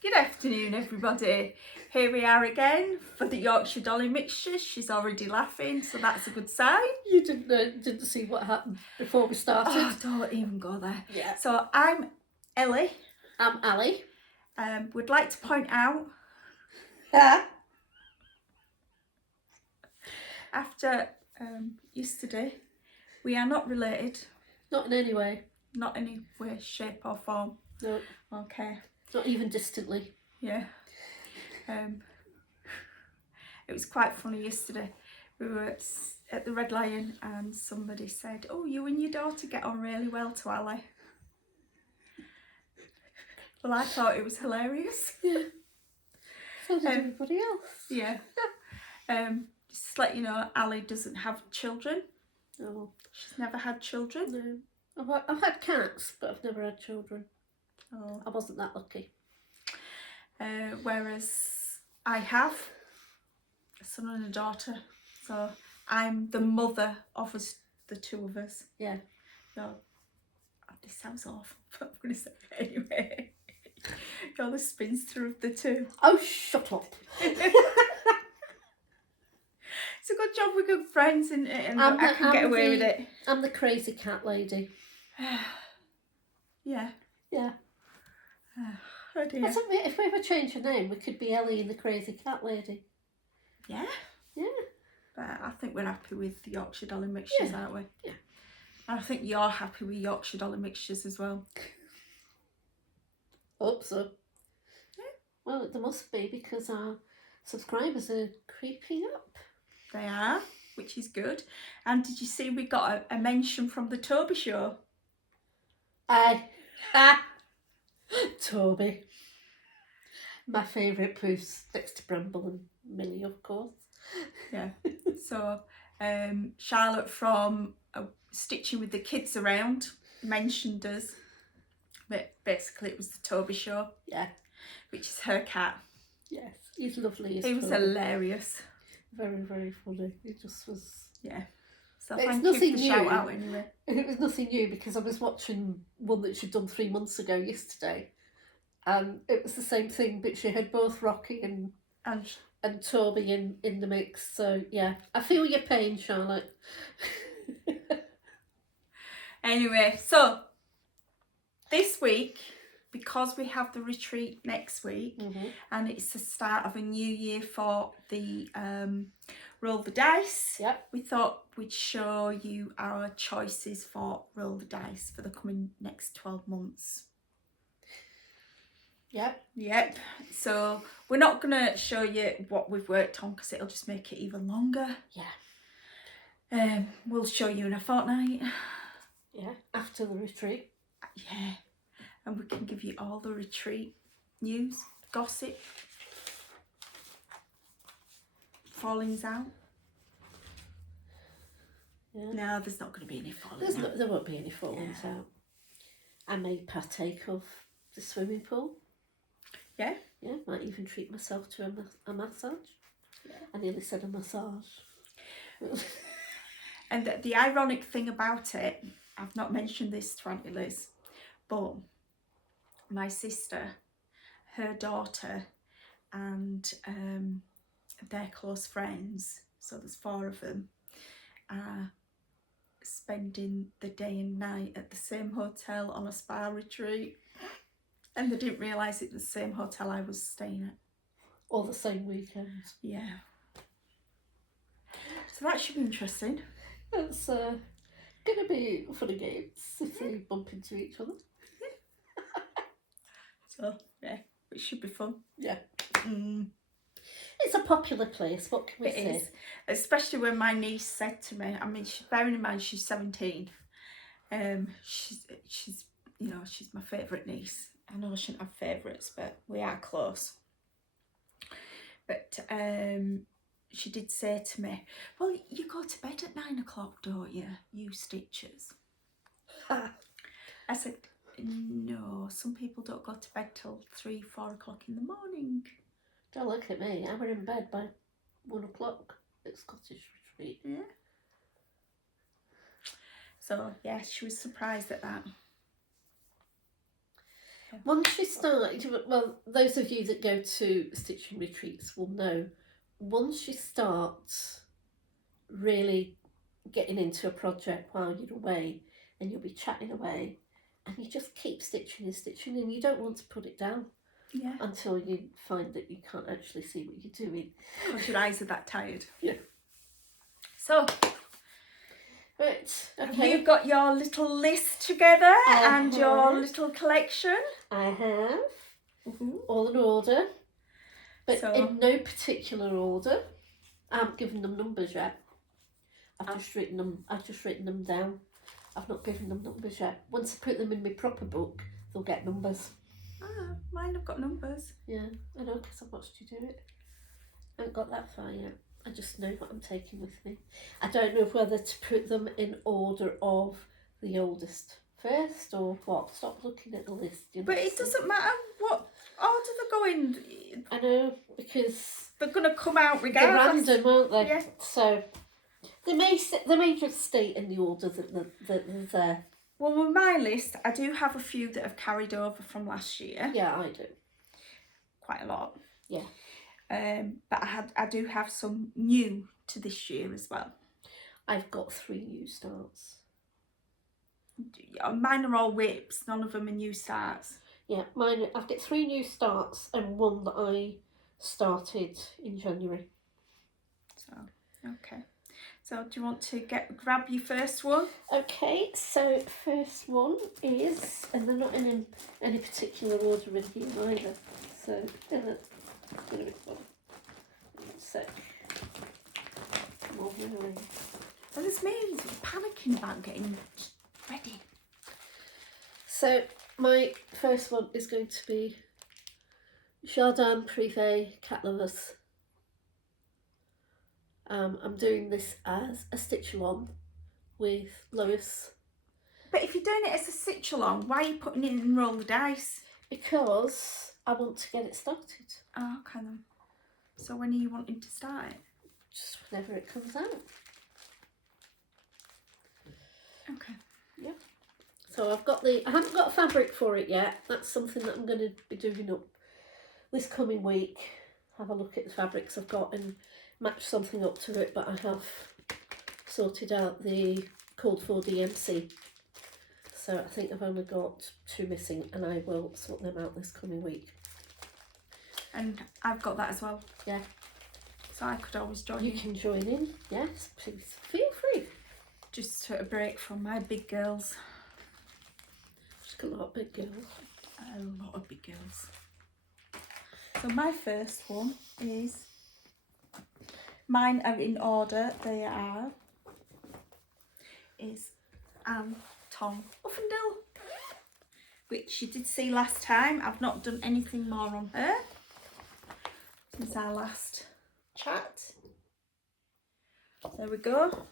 Good afternoon, everybody. Here we are again for the Yorkshire Dolly mixture. She's already laughing, so that's a good sign. You didn't see what happened before we started. Oh, don't even go there. Yeah. So I'm Ellie. I'm Ali. Would like to point out after yesterday, we are not related. Not in any way. Not any way, shape or form. No. Okay. Not even distantly. Yeah. It was quite funny yesterday. We were at the Red Lion and somebody said, "Oh, you and your daughter get on really well to Ali." Well, I thought it was hilarious. Yeah. So did everybody else. Yeah. Just to let you know, Ali doesn't have children. No. She's never had children. No. I've had cats, but I've never had children. Oh. I wasn't that lucky. Whereas I have a son and a daughter. So I'm the mother of us, the two of us. Yeah. No, this sounds awful, but I'm going to say it anyway. You're the spinster of the two. Oh, shut up. It's a good job we're good friends and I can get away with it. I'm the crazy cat lady. Yeah. Yeah. Oh dear. If we ever change her name, we could be Ellie and the crazy cat lady. Yeah. Yeah. But I think we're happy with the Yorkshire Dolly mixtures, aren't we? Yeah. I think you're happy with Yorkshire Dolly mixtures as well. Hope so. Yeah. Well, there must be because our subscribers are creeping up. They are, which is good. And did you see we got a mention from the Toby show? Toby. My favourite poofs next to Bramble and Millie, of course. Yeah. So Charlotte from Stitching with the Kids Around mentioned us. But basically it was the Toby show. Yeah. Which is her cat. Yes, he's lovely. He was hilarious. Very, very funny. He just was... Yeah. So it's thank you for the new. shout out anyway. It was nothing new because I was watching one that she'd done 3 months ago yesterday. And it was the same thing, but she had both Rocky and Toby in the mix. So, yeah, I feel your pain, Charlotte. Anyway, so this week, because we have the retreat next week, and it's the start of a new year for the Roll the Dice, yep, we thought we'd show you our choices for Roll the Dice for the coming next 12 months. Yep. So we're not going to show you what we've worked on because it'll just make it even longer. Yeah. We'll show you in a fortnight. Yeah, after the retreat. Yeah. And we can give you all the retreat news, gossip, fallings out. Yeah. No, there's not going to be any fallings out. There won't be any fallings out. I may partake of the swimming pool. Yeah? Yeah, might even treat myself to a massage. Yeah. I nearly said a massage. And the ironic thing about it, I've not mentioned this to Auntie Liz, but my sister, her daughter, and their close friends, so there's 4 of them, are spending the day and night at the same hotel on a spa retreat. And they didn't realise it was the same hotel I was staying at. All the same weekend. Yeah. So that should be interesting. It's going to be funny games if they bump into each other. So, yeah, it should be fun. Yeah. It's a popular place, what can we say? It is. Especially when my niece said to me, I mean, bearing in mind she's 17, she's you know, she's my favourite niece. I know I shouldn't have favourites, but we are close. But she did say to me, "Well, you go to bed at 9 o'clock, don't you, you Stitchers?" I said, "No, some people don't go to bed till 3, 4 o'clock in the morning." Don't look at me. I were in bed by 1 o'clock at Scottish Retreat. Yeah. So, yeah, she was surprised at that. Once you start, well, those of you that go to stitching retreats will know, once you start really getting into a project while you're away, and you'll be chatting away, and you just keep stitching and you don't want to put it down until you find that you can't actually see what you're doing. Because your eyes are that tired. Yeah. So, right, have okay. you got your little list together and your little collection? I have. All in order, but in no particular order. I haven't given them numbers yet. I've just written them down. I've not given them numbers yet. Once I put them in my proper book, they'll get numbers. Ah, mine have got numbers. Yeah, I know, because I've watched you do it. I haven't got that far yet. I just know what I'm taking with me. I don't know whether to put them in order of the oldest first or what. Stop looking at the list. But it doesn't matter what order they go in. I know, because they're going to come out regardless. They're random, aren't they? Yeah. So they may just stay in the order that they're there. Well, with my list, I do have a few that have carried over from last year. Yeah, I do. Quite a lot. Yeah. But I do have some new to this year as well. I've got 3 new starts. Mine are all whips. None of them are new starts. Yeah, mine. I've got 3 new starts and 1 that I started in January. So, okay. So, do you want to grab your first one? Okay, so first one is, and they're not in any particular order in here either. So, give it one sec. Come on, really. Well, this means panicking about getting ready. So, my first one is going to be Jardin Privé Cat Lovers. I'm doing this as a stitch along with Lois. But if you're doing it as a stitch along, why are you putting it in roll the dice? Because I want to get it started. Oh, okay then. So when are you wanting to start it? Just whenever it comes out. Okay. Yeah. So I haven't got a fabric for it yet. That's something that I'm going to be doing up this coming week. Have a look at the fabrics I've got and match something up to it, but I have sorted out the called for DMC. So I think I've only got 2 missing, and I will sort them out this coming week. And I've got that as well. Yeah. So I could always join you. You can join in, yes, please. Feel free. Just to a break from my big girls. Just a lot of big girls. A lot of big girls. So my first one is, mine are in order. They are, is Anne Tom Uffendale, which you did see last time. I've not done anything more on her since our last chat. There we go.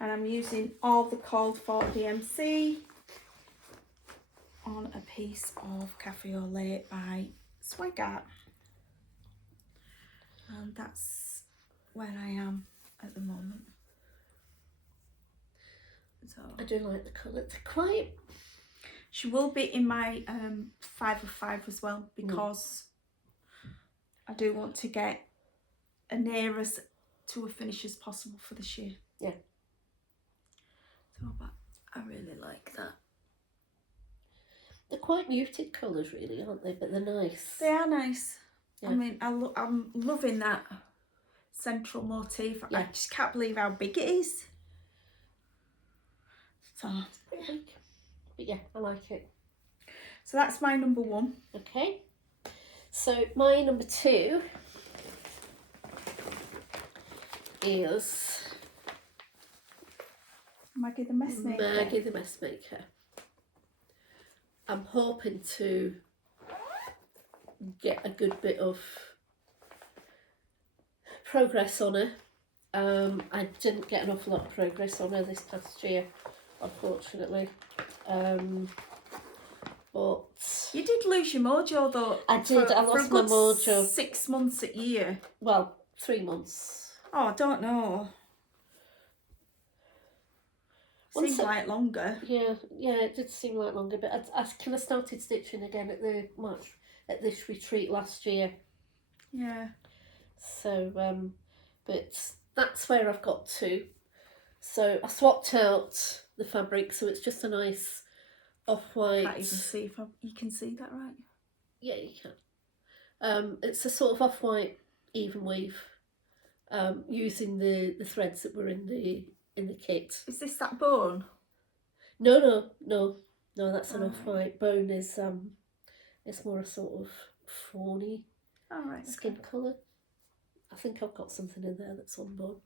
And I'm using all the called for DMC on a piece of Cafe au Lait by Swagart. And that's where I am at the moment. So I do like the colour. They're quite... She will be in my 5 of 5 as well, because I do want to get a near as to a finish as possible for this year. Yeah. So, but I really like that. They're quite muted colours really, aren't they? But they're nice. They are nice. Yeah. I mean, I'm loving that central motif. Yeah. I just can't believe how big it is. So, It's pretty big. But yeah, I like it. So that's my number 1. Okay. So my number 2 is Maggie the Messmaker. Maggie the Messmaker. I'm hoping to get a good bit of progress on her. I didn't get an awful lot of progress on her this past year, unfortunately. But You did lose your mojo though. I did. I lost my mojo. 6 months a year. Well, 3 months. Oh, I don't know. Seems like longer. Yeah, it did seem like longer, but I kind of started stitching again at this retreat last year. Yeah. So, but that's where I've got to. So I swapped out the fabric, so it's just a nice off-white. Can't even see if you can see that right. Yeah, you can. It's a sort of off-white even weave, using the threads that were in the kit. Is this that bone? No. That's an off-white. Bone is it's more a sort of fawny skin colour. I think I've got something in there that's on bone.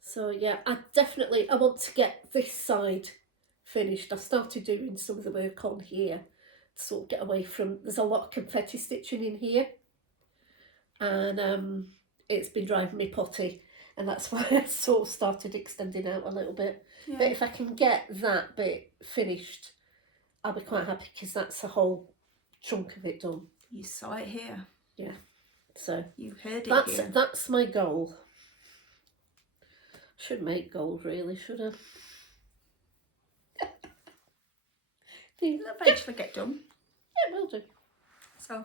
So yeah, I want to get this side finished. I've started doing some of the work on here to sort of get away from. There's a lot of confetti stitching in here, and it's been driving me potty, and that's why I sort of started extending out a little bit. Yeah. But if I can get that bit finished, I'll be quite happy because that's a whole chunk of it done. You saw it here. Yeah. So you heard it here. That's my goal. Should make gold, really, should I? It'll eventually get done. Yeah, it will do. So,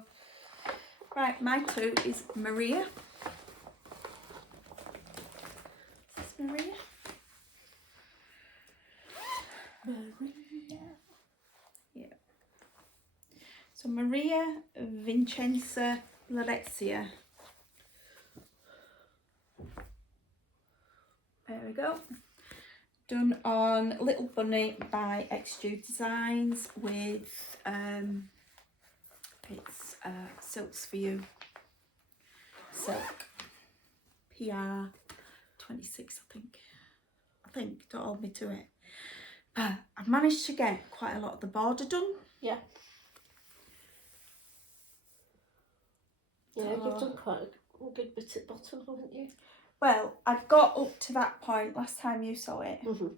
right, my 2 is Maria. Is this Maria? Yeah. So Maria Vincenza Lorezia. There we go. Done on Little Bunny by XU Designs with it's Silks for You silk, PR 26 I think, don't hold me to it, but I've managed to get quite a lot of the border done. Yeah, you've done quite a good bit at the bottom, haven't you? Well, I've got up to that point last time you saw it. Mm-hmm.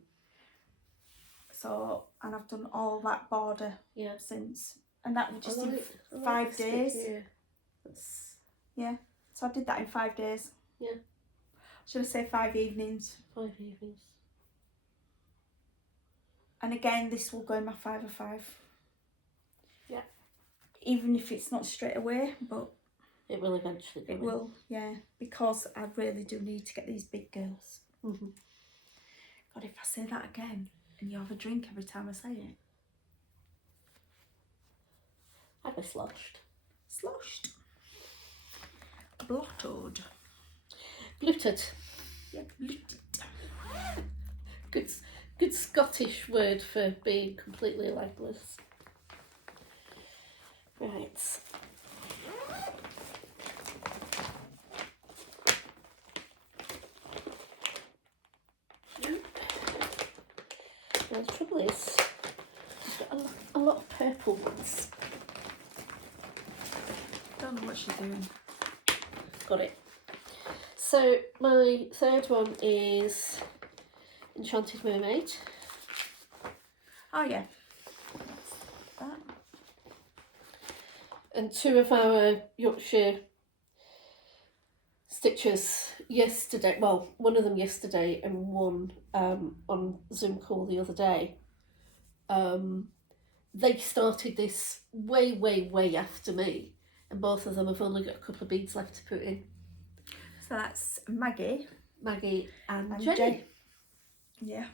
So, and I've done all that border since. And that was just in 5 days. Yeah. So I did that in 5 days. Yeah. Should I say 5 evenings? 5 evenings. And again, this will go in my 5 of 5. Yeah. Even if it's not straight away, but it will eventually go. It will, yeah, because I really do need to get these big girls. Mm-hmm. God, if I say that again and you have a drink every time I say it. I'd be sloshed. Sloshed. Blottoed. Bluted. Yeah, bluted. Good Scottish word for being completely legless. Right. Well, the trouble is, I've got a lot of purple ones. Don't know what she's doing. Got it. So my 3rd one is Enchanted Mermaid. Oh yeah. That. And 2 of our Yorkshire stitchers yesterday, well, one of them yesterday and one on Zoom call the other day, they started this way after me, and both of them have only got a couple of beads left to put in. So that's Maggie and Jenny. Yeah.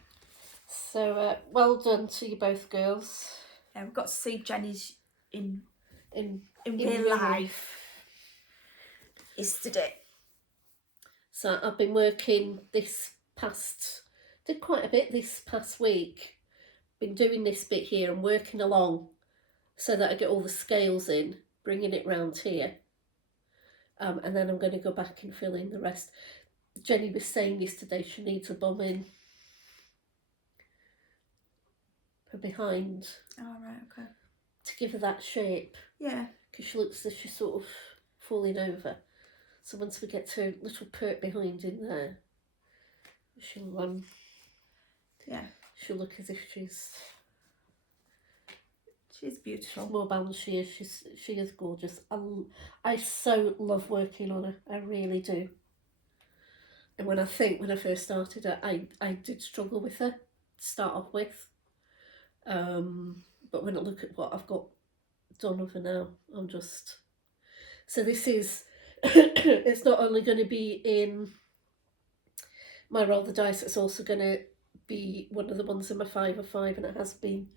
So well done to you both girls. Yeah, we've got to see Jenny's in in real life yesterday. So I've been working did quite a bit this past week. Been doing this bit here and working along so that I get all the scales in, bringing it round here. And then I'm going to go back and fill in the rest. Jenny was saying yesterday she needs a bum in for behind. Oh, right, okay. To give her that shape. Yeah. Because she looks as if she's sort of falling over. So once we get to a little pert behind in there, she'll look as if she's beautiful. More balanced she is. She is gorgeous. I so love working on her. I really do. And when I first started her, I did struggle with her start off with. But when I look at what I've got done over now, I'm just... So this is... it's not only going to be in my roll the dice, it's also going to be one of the ones in my 5 of 5, and it has been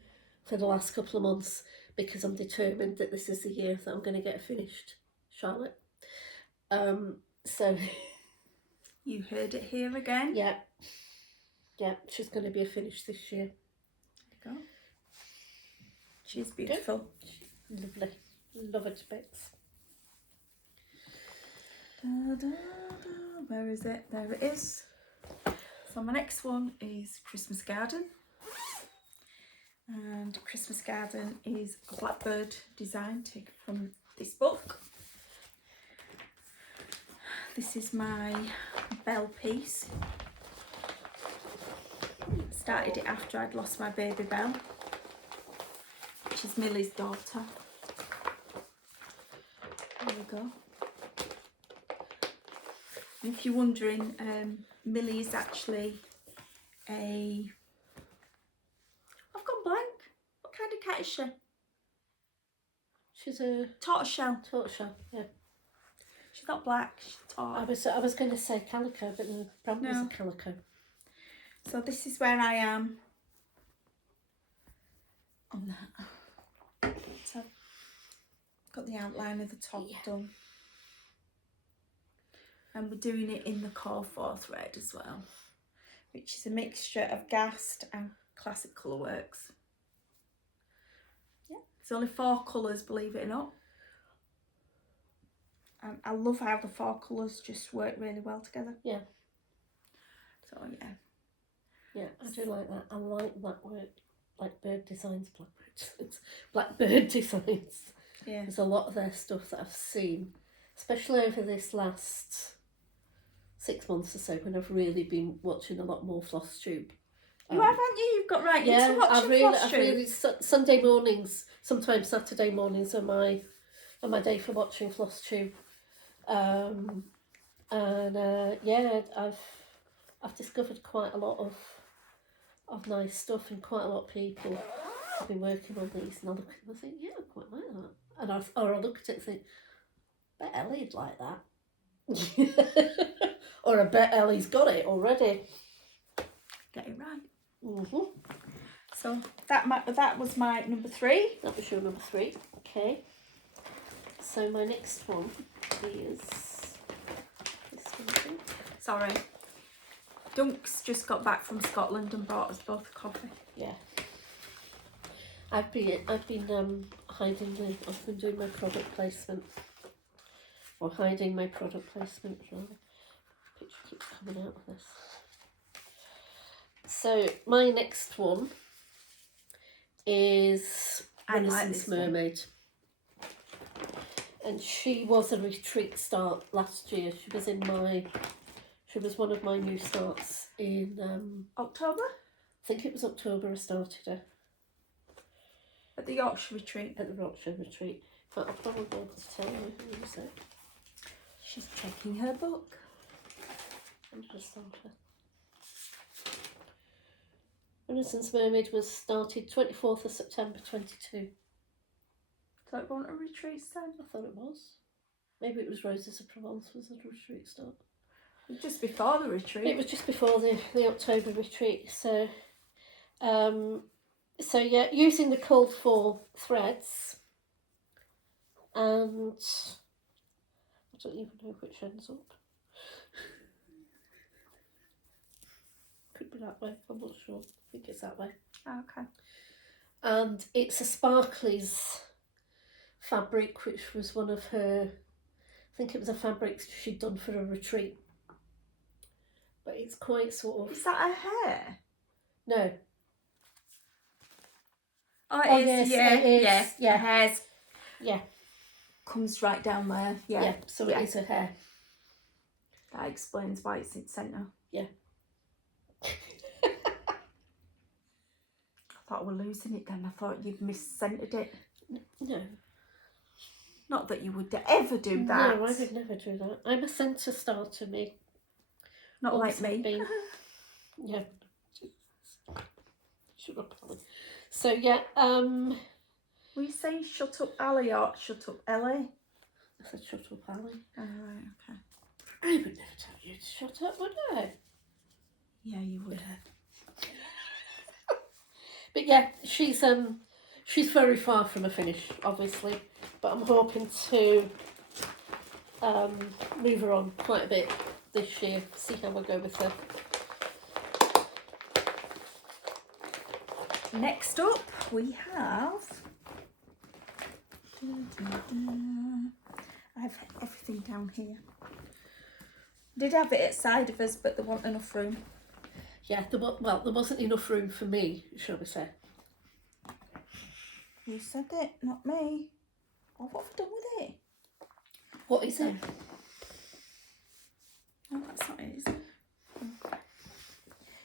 for the last couple of months, because I'm determined that this is the year that I'm going to get it finished, Charlotte. So You heard it here again. yeah, she's going to be a finish this year. There you go. She's beautiful. Lovely, love her to bits. Da, da, da. Where is it? There it is. So my next one is Christmas Garden. And Christmas Garden is a blackbird design taken from this book. This is my bell piece. Started it after I'd lost my baby Belle, which is Millie's daughter. There we go. And if you're wondering, Millie is actually a... I've gone blank. What kind of cat is she? She's a Tortoiseshell. tortoiseshell, yeah. She's not black, she's tortoise. I was going to say calico, but no, Bram was a calico. So this is where I am on that. So I've got the outline of the top done. And we're doing it in the core 4 thread as well, which is a mixture of Gast and Classic Colourworks. Yeah, it's only 4 colours, believe it or not. And I love how the 4 colours just work really well together. Yeah. So yeah. Yeah, I do like that. I like that word, like bird designs, blackbird designs. Yeah. There's a lot of their stuff that I've seen, especially over this last 6 months or so, when I've really been watching a lot more Flosstube. You haven't you? You've got right into watching Flosstube. Sunday mornings, sometimes Saturday mornings are my day for watching Flosstube. Yeah, I've discovered quite a lot of nice stuff, and quite a lot of people have been working on these, and I look at them and think, yeah, I quite like that. And I look at it and think, I bet Ellie'd like that. Or I bet Ellie's got it already. Get it right. Mm-hmm. So that was my number 3. That was your number 3. Okay. So my next one is this one. Sorry. Dunk's just got back from Scotland and brought us both a coffee. Yeah. I've been doing my product placement. Or hiding my product placement, rather. Picture keeps coming out of this. So my next one is Renaissance Mermaid. And she was a retreat start last year. She was one of my new starts in October? I think it was October I started her. At the Yorkshire retreat. At the Yorkshire retreat. But I'll probably be able to tell you who is it. She's checking her book. I'm going to start her. Renaissance Mermaid was started 24th of September 22. So it wasn't a retreat start? I thought it was. Maybe it was Roses of Provence was the retreat start. Just before the retreat. It was just before the October retreat. So yeah, using the cold 4 threads, and I don't even know which ends up. Could be that way, I'm not sure. I think it's that way. Oh, okay. And it's a Sparklies fabric, which was one of her, I think it was a fabric she'd done for a retreat. But it's quite sort of... Is that her hair? No. Oh, it is. Yes, Yeah, it is. yeah. Yeah. Her hair's... Yeah. Comes right down there. Yeah. Yeah, so it is her hair. That explains why it's in centre. Yeah. I thought we were losing it then. I thought you'd mis-centred it. No. Not that you would ever do that. No, I would never do that. I'm a centre starter, me. Not like me. Yeah. Shut up, Ali. So yeah, Were you saying shut up Ali or shut up Ellie? I said shut up, Ali. Oh, right, okay. I would never tell you to shut up, would I? Yeah, you would. But yeah, she's very far from a finish, obviously. But I'm hoping to move her on quite a bit this year. See how I go with her. Next up, we have. I have everything down here. Did have it at side of us, but there wasn't enough room. Yeah, there wasn't enough room for me, shall we say? You said it, not me. Oh, what have I done with it? What is it? No, that's not it, is it?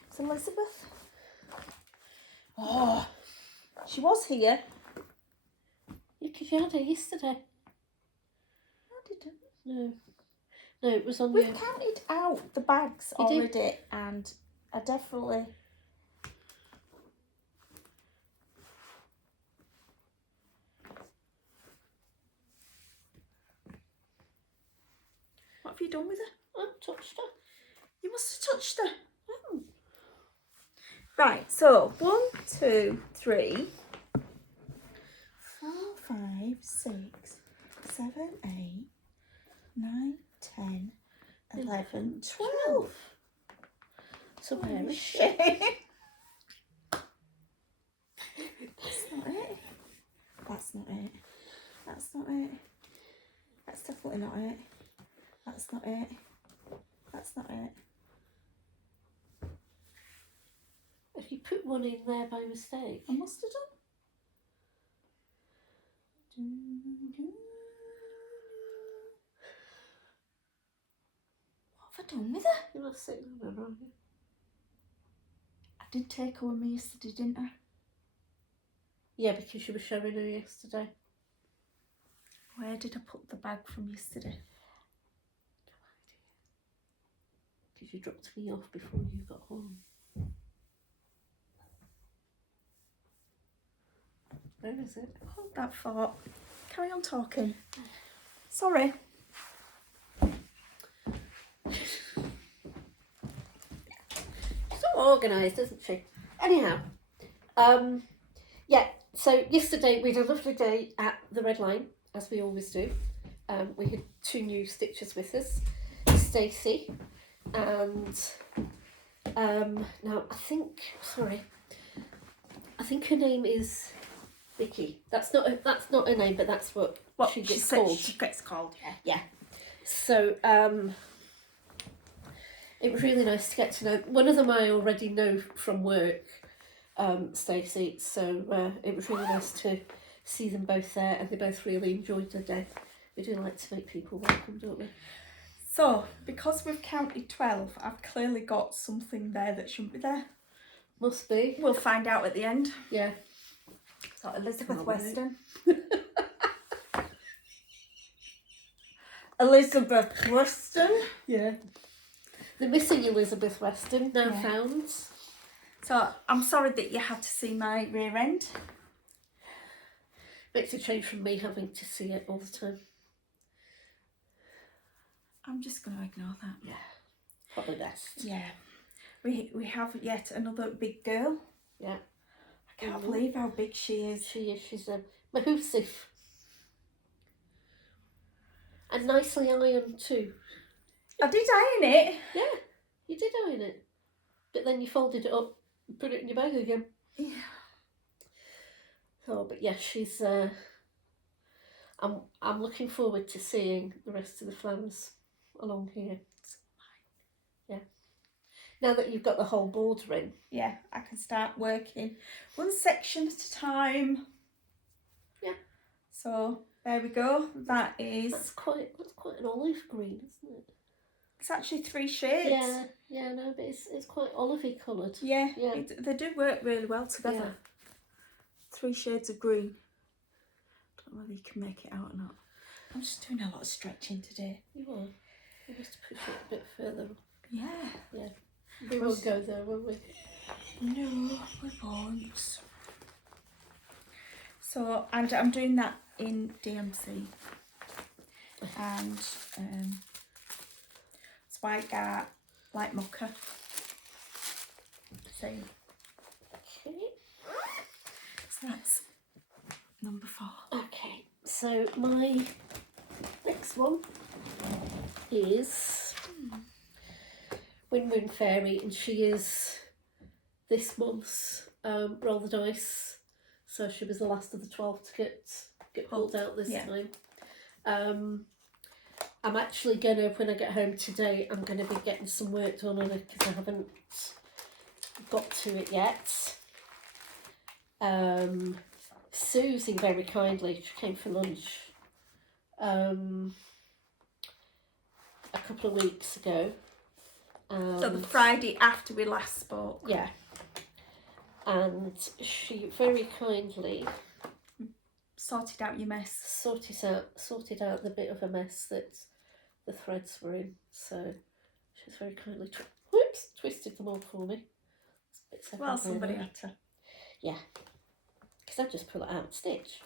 It's Elizabeth. Oh, she was here. Yeah, because you had it yesterday. I didn't. No, it was on We've your... counted out the bags You did? already, and I definitely. What have you done with her? I haven't touched her. You must have touched her. Right, so 1, 2, 3, 4, 5, 6, 7, 8, 9, 10, 11, 12. So where is she? That's not it. That's not it. That's not it. That's definitely not it. That's not it. That's not it. Have you put one in there by mistake? I must have done. What have I done with her? You must sit on her. I did take her with me yesterday, didn't I? Yeah, because you were showing her yesterday. Where did I put the bag from yesterday? Because you dropped me off before you got home. Where is it? Hold that thought. Carry on talking. Sorry. She's so organised, isn't she? Anyhow, yeah, so yesterday we had a lovely day at the Red Line, as we always do. We had 2 new stitchers with us, Stacey and now I think her name is Vicky. That's not her name, but that's what she gets called. She gets called, yeah. Yeah. So it was really nice to get to know. One of them I already know from work, Stacey. So it was really nice to see them both there, and they both really enjoyed their day. We do like to make people welcome, don't we? So, because we've counted 12, I've clearly got something there that shouldn't be there. Must be. We'll find out at the end. Yeah. So, Elizabeth Weston. Elizabeth Weston. Yeah. The missing Elizabeth Weston, now found. So, I'm sorry that you had to see my rear end. Makes a change from me having to see it all the time. I'm just going to ignore that. Yeah, probably best. Yeah. We have yet another big girl. Yeah. I can't believe how big she is. She is. She's a Mahusif. And nicely ironed too. I did iron it. Yeah, you did iron it. But then you folded it up and put it in your bag again. Yeah. Oh, but yeah, she's... I'm looking forward to seeing the rest of the flowers along here. Yeah. Now that you've got the whole border in. Yeah, I can start working one section at a time. Yeah. So there we go. That's quite an olive green, isn't it? It's actually 3 shades. Yeah, no, but it's quite olivey coloured. Yeah. They do work really well together. Yeah. 3 shades of green. Don't know whether you can make it out or not. I'm just doing a lot of stretching today. You are. You have to push it a bit further. Yeah. Yeah. We won't go there, will we? No, we won't. So, and I'm doing that in DMC. And it's white got light mocha. Same. Okay. So that's number 4. Okay, so my next one is Win Win Fairy, and she is this month's Roll the Dice. So she was the last of the 12 to get pulled out this time. I'm actually gonna, when I get home today, I'm gonna be getting some work done on it because I haven't got to it yet. Susie very kindly, she came for lunch a couple of weeks ago. So the Friday after we last spoke. Yeah. And she very kindly sorted out your mess. Sorted out the bit of a mess that the threads were in. So she's very kindly twisted them all for me. Well, somebody had to. Yeah. Because I just pull it out and stitch.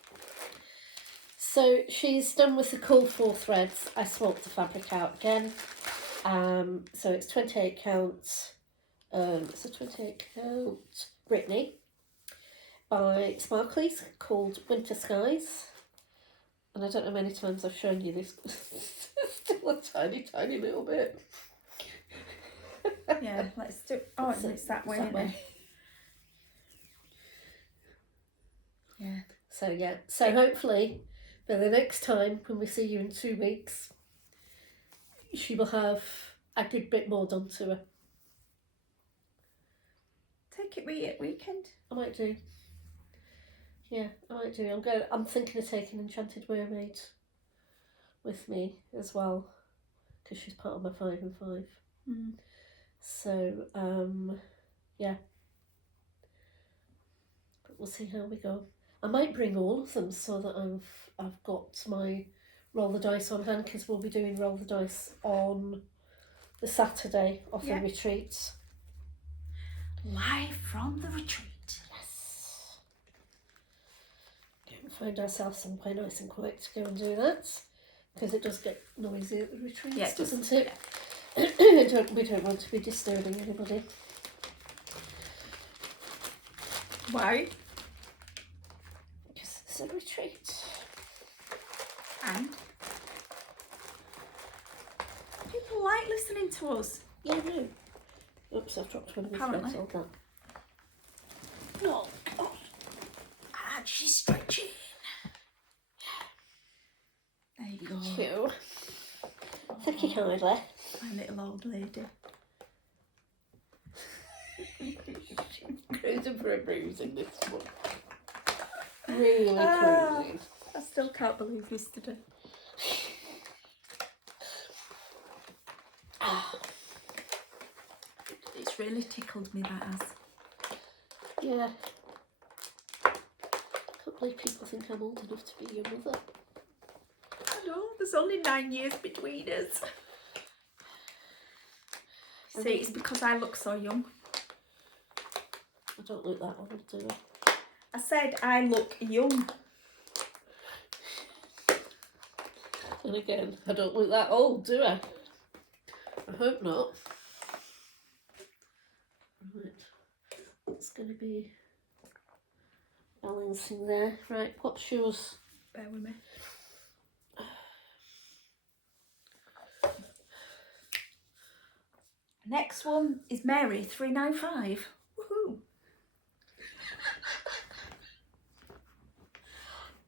So she's done with the call for threads. I swapped the fabric out again. So it's 28 count. It's a 28 count Brittany by Sparklies called Winter Skies. And I don't know how many times I've shown you this, but still a tiny little bit. Yeah, let's do. Oh, it's that way. That way. Yeah. So yeah. So hopefully, by the next time when we see you in 2 weeks, she will have a good bit more done to her. Take it with you at weekend. I might do. Yeah, I might do. I'm thinking of taking Enchanted Mermaid with me as well, because she's part of my 5 and 5. Mm. So yeah. But we'll see how we go. I might bring all of them so that I've got my Roll the Dice on hand, because we'll be doing Roll the Dice on the Saturday of the retreat. Live from the retreat. Yes. Go and find ourselves somewhere nice and quiet to go and do that, because it does get noisy at the retreats, doesn't it? Yeah. We don't want to be disturbing anybody. Why? Because it's a retreat. And people like listening to us. Yeah, no. Oops, I've dropped one of my threads. Hold that. No. Oh. And she's stretching. There you go. Thank you. Thank you kindly. My little old lady. Cruising for a bruise in this one. Really cruising. I still can't believe yesterday. It's really tickled me, that has. Yeah. I can't believe people think I'm old enough to be your mother. I know, there's only 9 years between us. See, it's because I look so young. I don't look that old, do I? I said I look young. And again, I don't look that old, do I? I hope not. Right. It's going to be balancing there. Right, what's yours? Bear with me. Next one is Mary 395. Woohoo!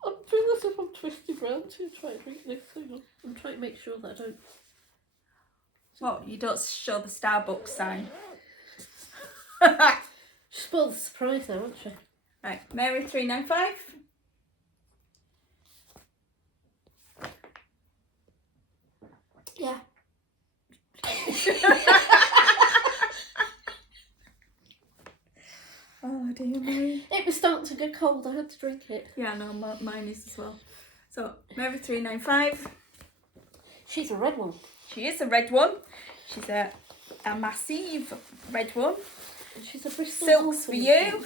I feel as if I'm twisting round to try to drink this thing. I'm trying to make sure that I don't. What, you don't show the Starbucks sign? She's spoiled the surprise now, hasn't she? Right, Mary 395. Yeah. Oh dear me. It was starting to get cold, I had to drink it. Yeah, no, mine is as well. So, Mary 395. She's a red one. She is a red one. She's a massive red one. And she's a Bristol Silks for Halter, You,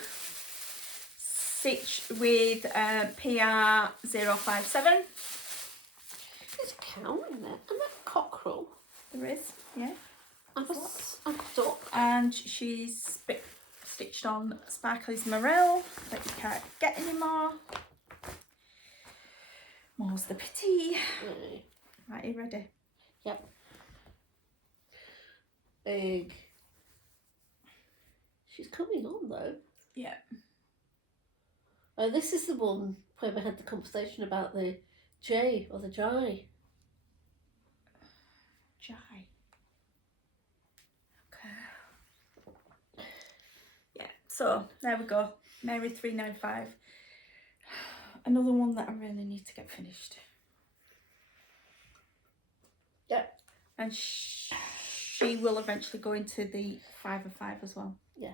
stitched with PR 057. There's a cow in there and a cockerel. There is, yeah. And a duck. And she's stitched on Sparkly's Morel that you can't get anymore. More's the pity. Right, are you ready? Yep. Big. She's coming on though. Yeah. Oh, this is the one where we had the conversation about the J or the Jai. Jai. Okay. Yeah, so there we go. Mary 395. Another one that I really need to get finished. Yeah. And she will eventually go into the 5 of 5 as well. Yeah.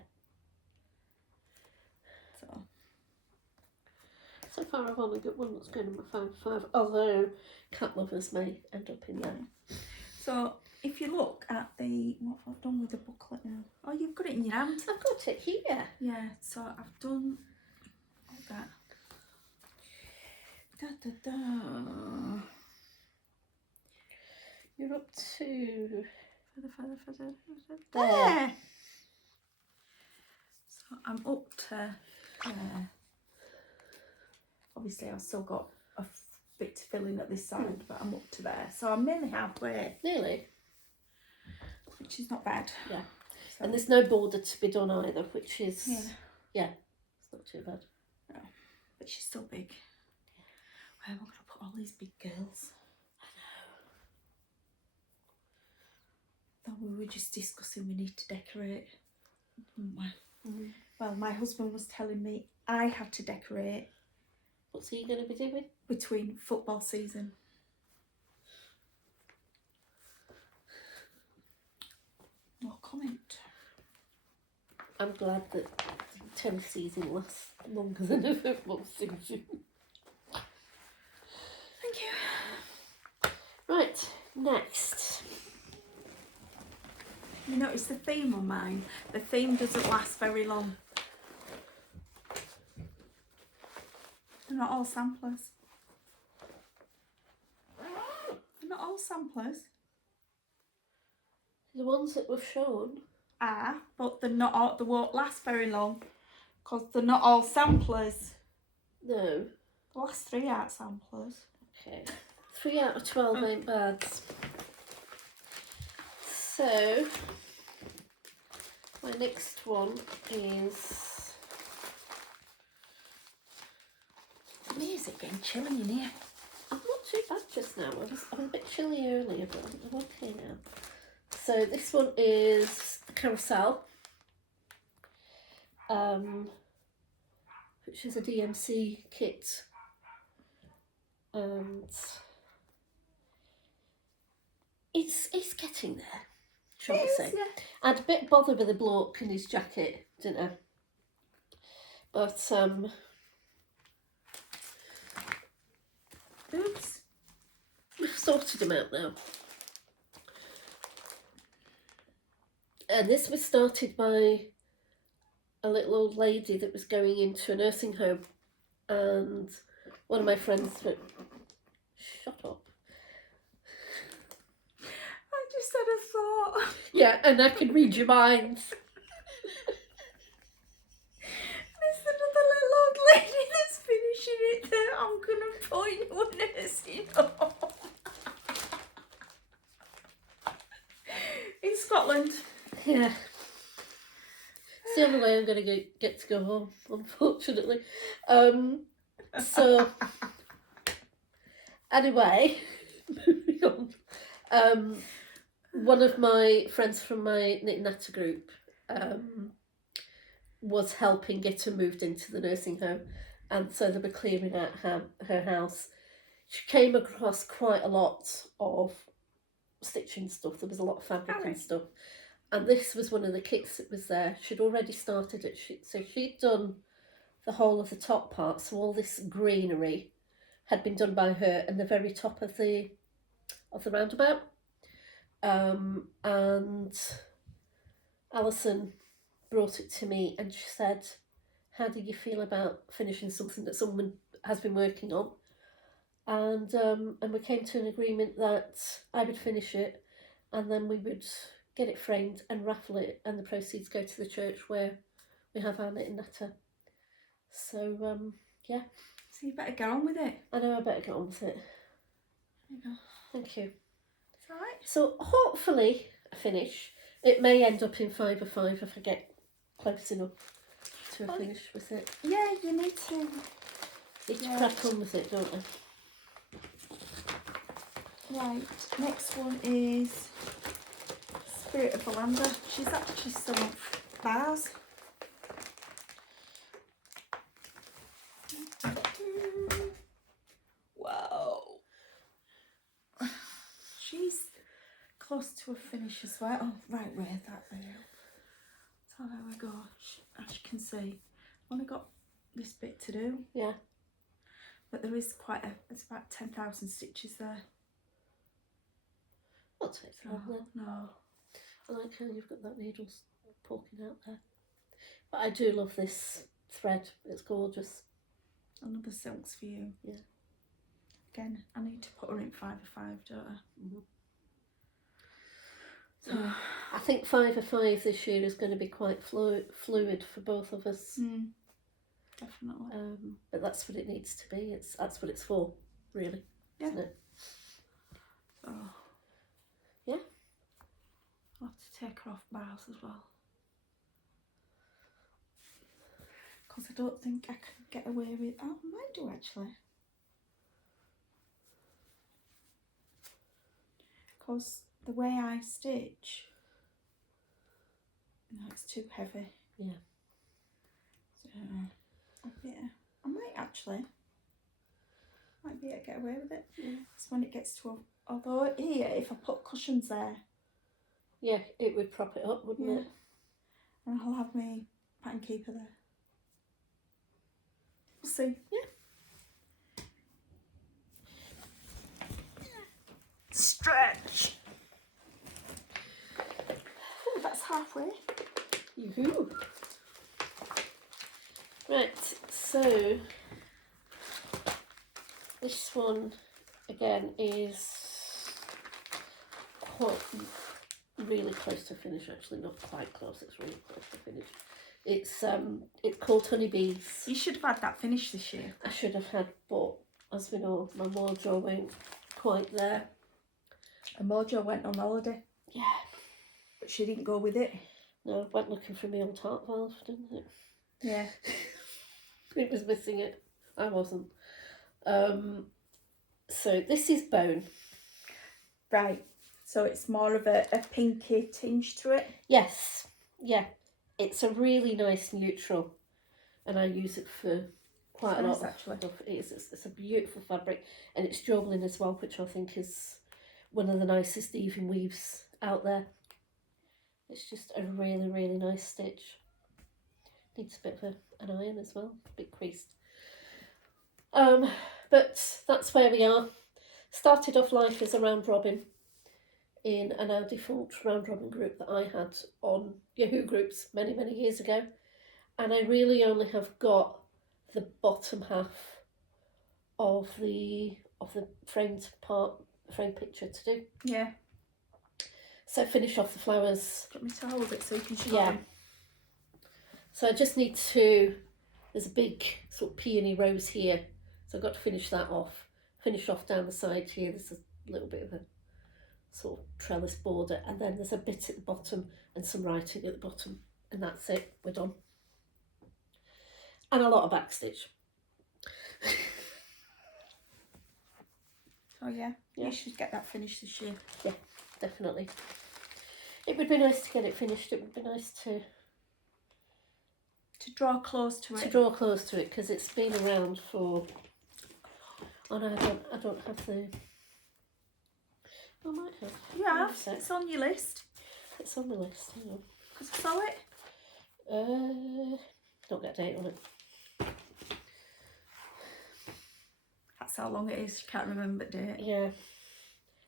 So far I've only got one that's going in my 5 of 5, although cat lovers may end up in there. So if you look at the, what I've done with the booklet now. Oh, you've got it in your hand. I've got it here. Yeah, so I've done all that. Da, da, da. You're up to there. So I'm up to there. Obviously I've still got a bit to fill in at this side, but I'm up to there. So I'm nearly halfway. Nearly. Which is not bad. Yeah. So, and there's no border to be done either, which is, yeah, it's not too bad. No, but she's still big. Where am I going to put all these big girls? I know. That we were just discussing we need to decorate. Well, my husband was telling me I had to decorate. What's he going to be doing? Between football season. No comment. I'm glad that tennis season lasts longer than a football season. Thank you. Right, next. You notice the theme on mine? The theme doesn't last very long. They're not all samplers. They're not all samplers. The ones that we've shown are, but they're not all, they won't last very long because they're not all samplers. No. The last 3 aren't samplers. Okay. 3 out of 12 ain't bad. So, my next one is... For me, is it getting chilly in here? I'm not too bad just now. I was a bit chilly earlier, but I'm okay now. So this one is Carousel, which is a DMC kit, and it's getting there, shall we say. Yeah. I had a bit bothered with the bloke in his jacket, didn't I? But Oops. we've sorted him out now. And this was started by a little old lady that was going into a nursing home, and one of my friends went, shut up. I just had a thought. Yeah, and I can read your minds. There's another little old lady that's finishing it that I'm going to point you a nursing home. In Scotland. Yeah. It's the only way I'm going to get to go home, unfortunately. So, anyway, moving on. One of my friends from my Knit and Natter group was helping get her moved into the nursing home, and so they were clearing out her house. She came across quite a lot of stitching stuff. There was a lot of fabric and stuff. And this was one of the kits that was there. She'd already started it. So she'd done the whole of the top part. So all this greenery had been done by her, and the very top of the roundabout. And Alison brought it to me and she said, how do you feel about finishing something that someone has been working on? And we came to an agreement that I would finish it and then we would get it framed and raffle it, and the proceeds go to the church where we have our knitting natter. So, yeah. So you better get on with it. I know I better get on with it. There you go. Thank you. It's all right. So hopefully a finish. It may end up in 5 or 5 if I get close enough to a finish with it. Yeah, you need to crack on with it, don't I? Right, next one is Spirit of Valanda. She's actually still on bars. Whoa. She's close to a finish as well. Oh, right, where that way up. So there we go. As you can see, only got this bit to do. Yeah. But there is it's about 10,000 stitches there. Not take long then. No. I like how you've got that needle poking out there. But I do love this thread. It's gorgeous. Another silks for you. Yeah. Again, I need to put her in 5 of 5, don't I? Mm-hmm. So, I think 5 of 5 this year is going to be quite fluid for both of us. Definitely. But that's what it needs to be. That's what it's for, really. Yeah. Isn't it? So, yeah. I'll have to take her off bars as well. Because I don't think I can get away with... Oh, I might do actually. Because the way I stitch... No, it's too heavy. Yeah. So, I might actually. Might be able to get away with it. Yeah. It's when it gets to... Although here, if I put cushions there... Yeah, it would prop it up, wouldn't it? And I'll have my pattern keeper there. We'll see. Yeah. Stretch. Oh, that's halfway. Yoo-hoo. Right, so this one again is quite really close to finish. Actually, not quite close. It's really close to finish. It's called Honeybees. You should have had that finished this year. I should have had, but as we know, my mojo ain't quite there. And Mojo went on holiday, Yeah. but she didn't go with it. No, went looking for me on Tart Valve, didn't it? Yeah. It was missing it. I wasn't. So this is Bone. Right. So it's more of a pinky tinge to it. Yes. Yeah. It's a really nice neutral, and I use it for quite a lot of actually. stuff. It's a beautiful fabric, and it's joggling as well, which I think is one of the nicest even weaves out there. It's just a really, really nice stitch. Needs a bit of an iron as well, a bit creased. But that's where we are. Started off life as a round robin in an our default round robin group that I had on Yahoo groups many, many years ago. And I really only have got the bottom half of the framed part, frame picture to do. Yeah. So finish off the flowers. Do you want me to hold it so you can show Yeah. them? So I just need to, there's a big sort of peony rose here. So I've got to finish that off. Finish off down the side here. There's a little bit of a sort of trellis border. And then there's a bit at the bottom and some writing at the bottom. And that's it. We're done. And a lot of backstitch. Oh yeah. Yeah. You should get that finished this year. Yeah, definitely. It would be nice to get it finished. It would be nice to draw close to it. to draw close to it, because it's been around for. Oh no, I don't have the. I might have. You have. Wait a sec. It's on your list. It's on the list. Hang on. Because I saw it. Don't get a date on it. That's how long it is. You can't remember the date. Yeah,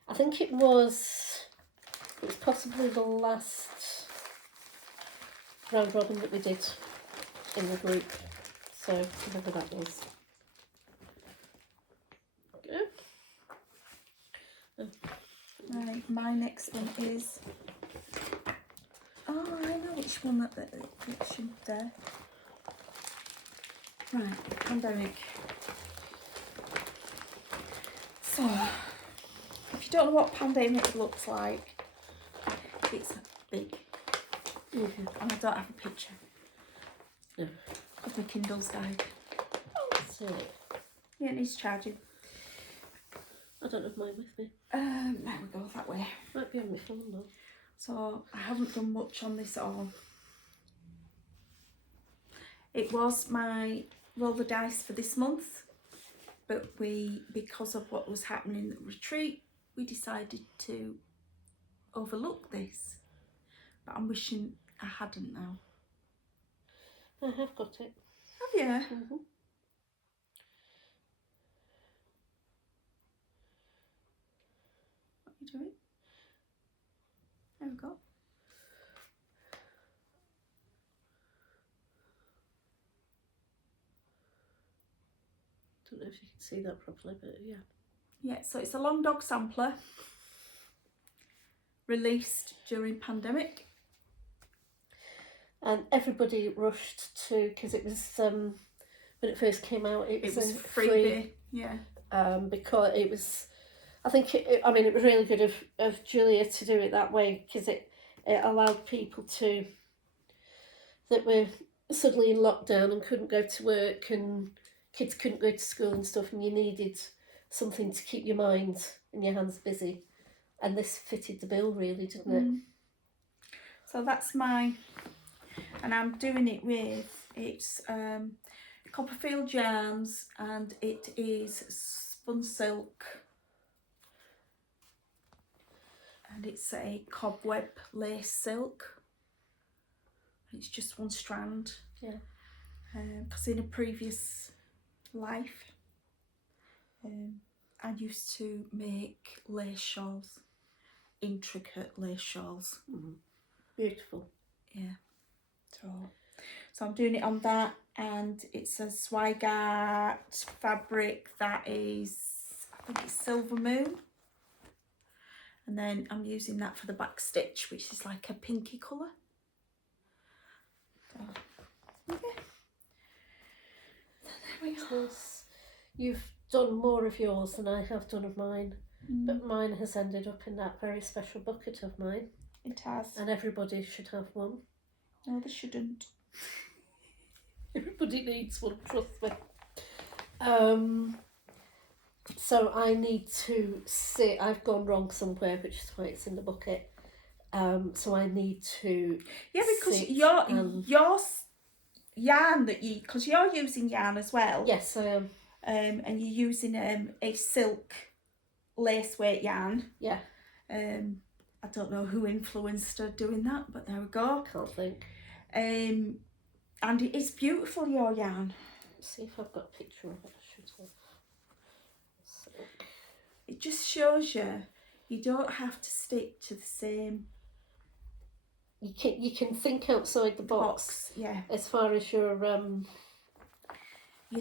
I think it was. It was possibly the last round robin that we did in the group. So whatever that was. Good. Right, my next one is. Oh, I know which one that should there. Right, pandemic. So, if you don't know what pandemic looks like, it's big. Mm-hmm. And I don't have a picture. No. Because my Kindle's died. That's it. Yeah, it needs charging. I don't have mine with me. There we go, that way. Might be on my phone though. So I haven't done much on this at all. It was my roll the dice for this month, but because of what was happening at the retreat, we decided to overlook this. But I'm wishing I hadn't now. I have got it. Have you? Mm-hmm. What are you doing? There we go. Don't know if you can see that properly, but yeah. Yeah, so it's a long dog sampler released during pandemic. And everybody rushed to, because it was, when it first came out, it was a freebie. Yeah. Because it was, I think, it was really good of Julia to do it that way, because it allowed people that were suddenly in lockdown and couldn't go to work and kids couldn't go to school and stuff, and you needed something to keep your mind and your hands busy. And this fitted the bill really, didn't it? So that's mine. And I'm doing it with, it's Copperfield yarns, and it is spun silk, and it's a cobweb lace silk. It's just one strand. Yeah. Because in a previous life, I used to make lace shawls, intricate lace shawls. Beautiful. Yeah. So I'm doing it on that, and it's a Zweigart fabric that is, I think it's Silver Moon, and then I'm using that for the back stitch, which is like a pinky colour. So, yeah. So there we are. You've done more of yours than I have done of mine, but mine has ended up in that very special bucket of mine. It has. And everybody should have one. No, they shouldn't. Everybody needs one, trust me. So I need to see, I've gone wrong somewhere, which is why it's in the bucket. So I need to. Yeah, because your yarn that because you're using yarn as well. Yes, I am. And you're using a silk lace weight yarn. Yeah. I don't know who influenced her doing that, but there we go. Can't think. And it is beautiful, your yarn. Let's see if I've got a picture of it. I should have. So. It just shows you don't have to stick to the same. You can think outside the box. Yeah. As far as your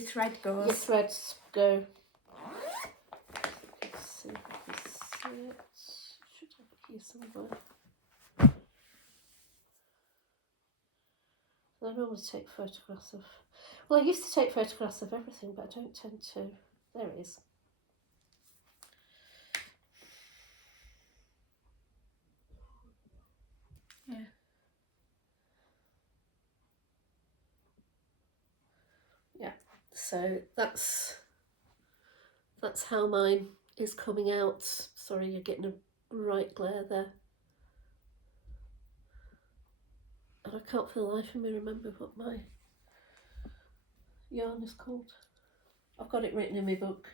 thread goes. Your threads go. Let's see if I can see it. Should have it here somewhere. I normally take photographs of. Well, I used to take photographs of everything, but I don't tend to. There it is. Yeah. Yeah. So that's how mine is coming out. Sorry, you're getting a bright glare there. And I can't for the life of me remember what my yarn is called. I've got it written in my book.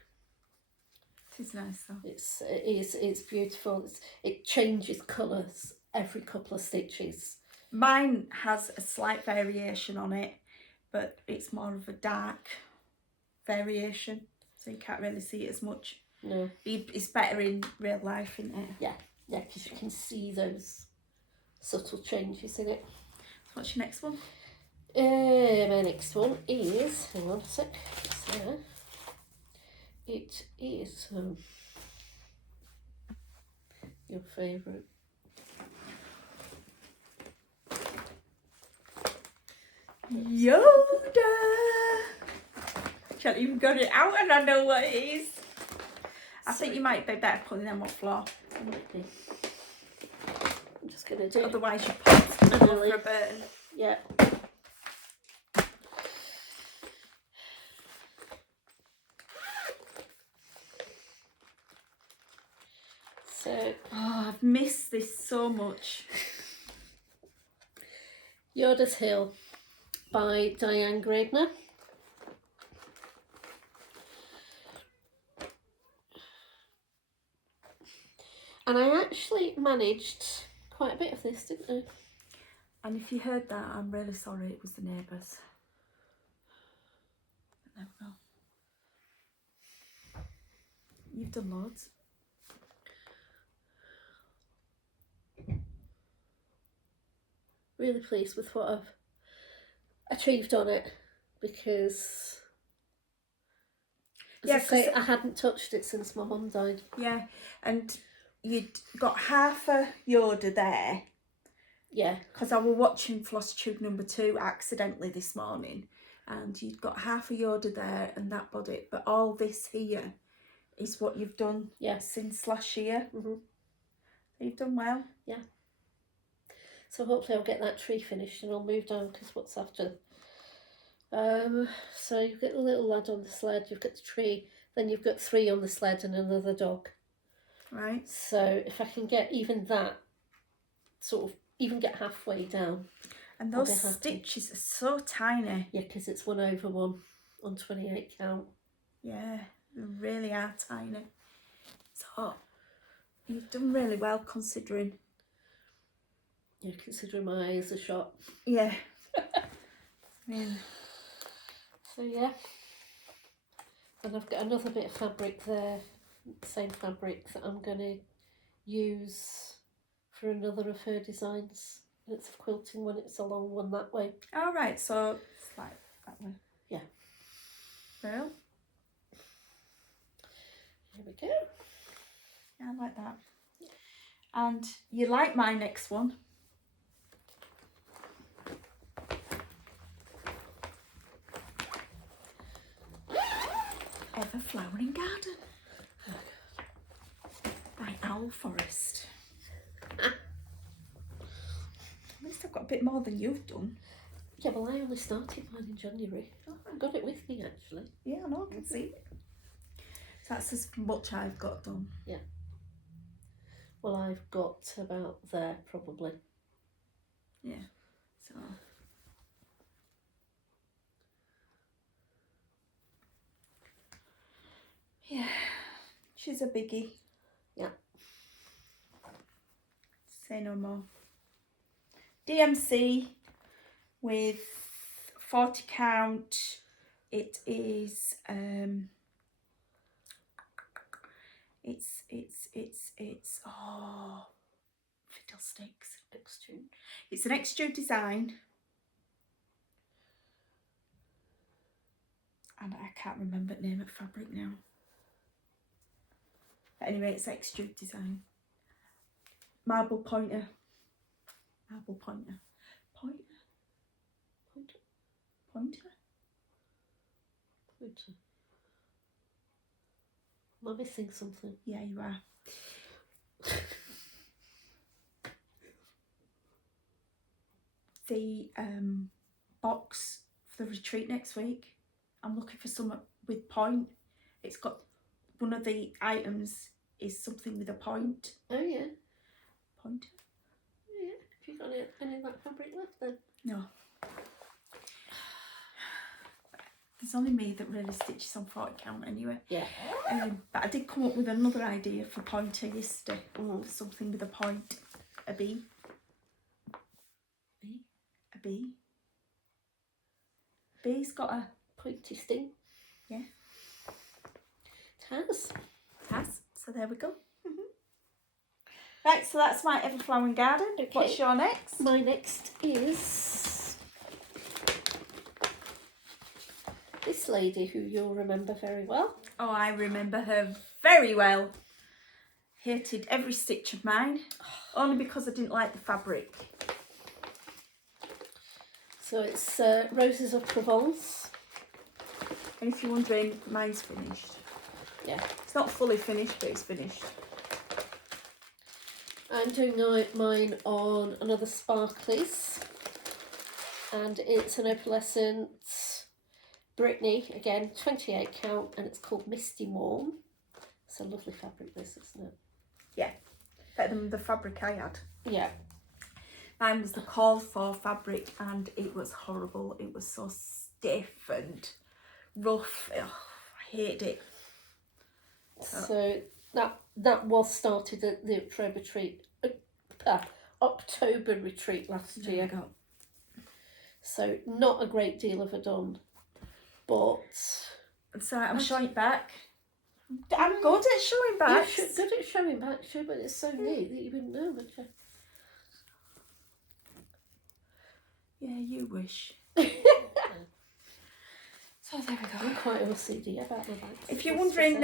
It is nice though. It's beautiful. It changes colours every couple of stitches. Mine has a slight variation on it, but it's more of a dark variation, so you can't really see it as much. No. It's better in real life, isn't it? Yeah, because you can see those subtle changes in it. What's your next one? My next one is, hang on a sec, so it is your favourite. Yoda! She hasn't even got it out and I know what it is. I think you might be better putting them on the floor. I might be. I'm just going to do it. Otherwise you pop for a burn. Yeah. So, I've missed this so much. Yoda's Hill by Diane Gradner. And I actually managed quite a bit of this, didn't I? And if you heard that, I'm really sorry, it was the neighbours. But there we go. You've done loads. Really pleased with what I've achieved on it, because as I say, I hadn't touched it since my mum died. Yeah, and you'd got half a Yoda there. Yeah. Because I was watching Floss Tube number 2 accidentally this morning, and you'd got half a Yoda there and that body, but all this here is what you've done since last year. Mm-hmm. You've done well. Yeah. So hopefully I'll get that tree finished and I'll move down, because what's after? So you've got the little lad on the sled, you've got the tree, then you've got 3 on the sled and another dog. Right. So if I can get even that, sort of, even get halfway down. And those stitches are so tiny. Yeah, because it's 1/1 on 28 count. Yeah, they really are tiny. So you've done really well considering. Yeah, considering my eyes are shot. Yeah. Yeah. So yeah. And I've got another bit of fabric there, same fabric, that I'm going to use for another of her designs. And it's a quilting one, it's a long one that way. All right, so it's like that way. Yeah. Well. Here we go. Yeah, I like that. And you like my next one. Ever Flowering Garden by Owl Forest. At least I've got a bit more than you've done. Yeah, well, I only started mine in January. I've got it with me, actually. Yeah, I know, I can see it. So that's as much I've got done. Yeah. Well, I've got about there, probably. Yeah, so... Yeah, she's a biggie. Yeah. Say no more. DMC with 40 count. It is it's oh, fiddlesticks. Extrude. It's an extrude design. And I can't remember the name of fabric now. But anyway, it's extrude design. Marble pointer. Marble pointer. Pointer? Pointer. Pointer? Pointer. Am I missing something? Yeah, you are. The box for the retreat next week, I'm looking for some with point. It's got one of the items is something with a point. Oh yeah. Pointer? Oh yeah. Have you got any of that fabric left then? No. There's only me that really stitches on 40 count anyway. Yeah. But I did come up with another idea for pointer yesterday. For something with a point. A bee. Bee? A bee. Bee's got a pointy sting. Yeah. It has. It has. So there we go. Right, so that's my Ever Flowering Garden. Okay. What's your next? My next is this lady who you'll remember very well. Oh, I remember her very well. Hated every stitch of mine, only because I didn't like the fabric. So it's Roses of Provence. And if you're wondering, mine's finished. Yeah. It's not fully finished, but it's finished. I'm doing mine on another Sparklies. And it's an opalescent Brittany, again, 28 count, and it's called Misty Warm. It's a lovely fabric, this, isn't it? Yeah, better than the fabric I had. Yeah. Mine was the called for fabric, and it was horrible. It was so stiff and rough. Ugh, I hated it. So that was started at the October retreat last year. So not a great deal of it done, but so I'm showing it back. I'm good at showing back. You're good at showing back, too, but it's so neat that you wouldn't know, would you? Yeah, you wish. So there we go. I'm quite OCD about my bags. If you're wondering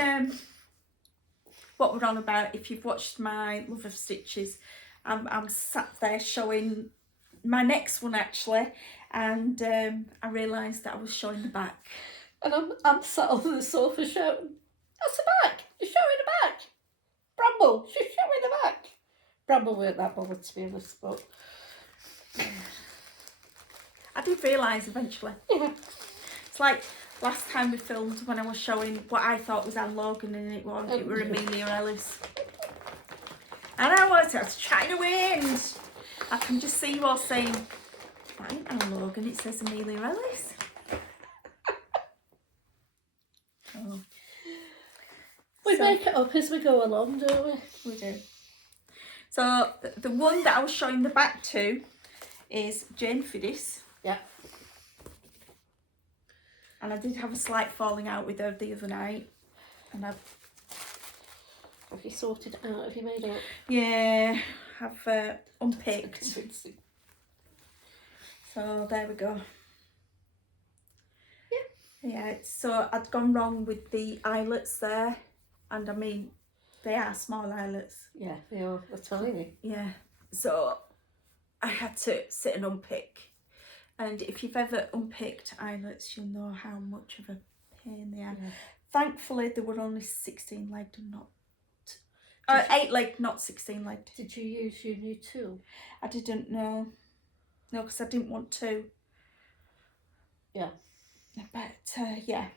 what we're on about, if you've watched my Love of Stitches, I'm sat there showing my next one actually, and I realised that I was showing the back. And I'm sat on the sofa shouting, "That's the back! You're showing the back! Bramble, she's showing the back!" Bramble weren't that bothered, to be honest, but I did realise eventually. yeah. It's like last time we filmed when I was showing what I thought was Anne Logan and it were Amelia Ellis. And I was trying to win. I can just see you all saying, "That ain't Anne Logan, it says Amelia Ellis." Oh. We make it up as we go along, don't we? We do. So the one that I was showing the back to is Jane Fiddis. Yeah. And I did have a slight falling out with her the other night. And Have you sorted it out? Have you made it? Yeah, I've unpicked. So there we go. Yeah, so I'd gone wrong with the eyelets there. And I mean, they are small eyelets. Yeah, they are. They're tiny. Yeah. So I had to sit and unpick. And if you've ever unpicked eyelets, you'll know how much of a pain they are. Yeah. Thankfully, they were only 16 legged and not 8 legged, not 16 legged. Did you use your new tool? I didn't know. No, because I didn't want to. Yeah. But yeah,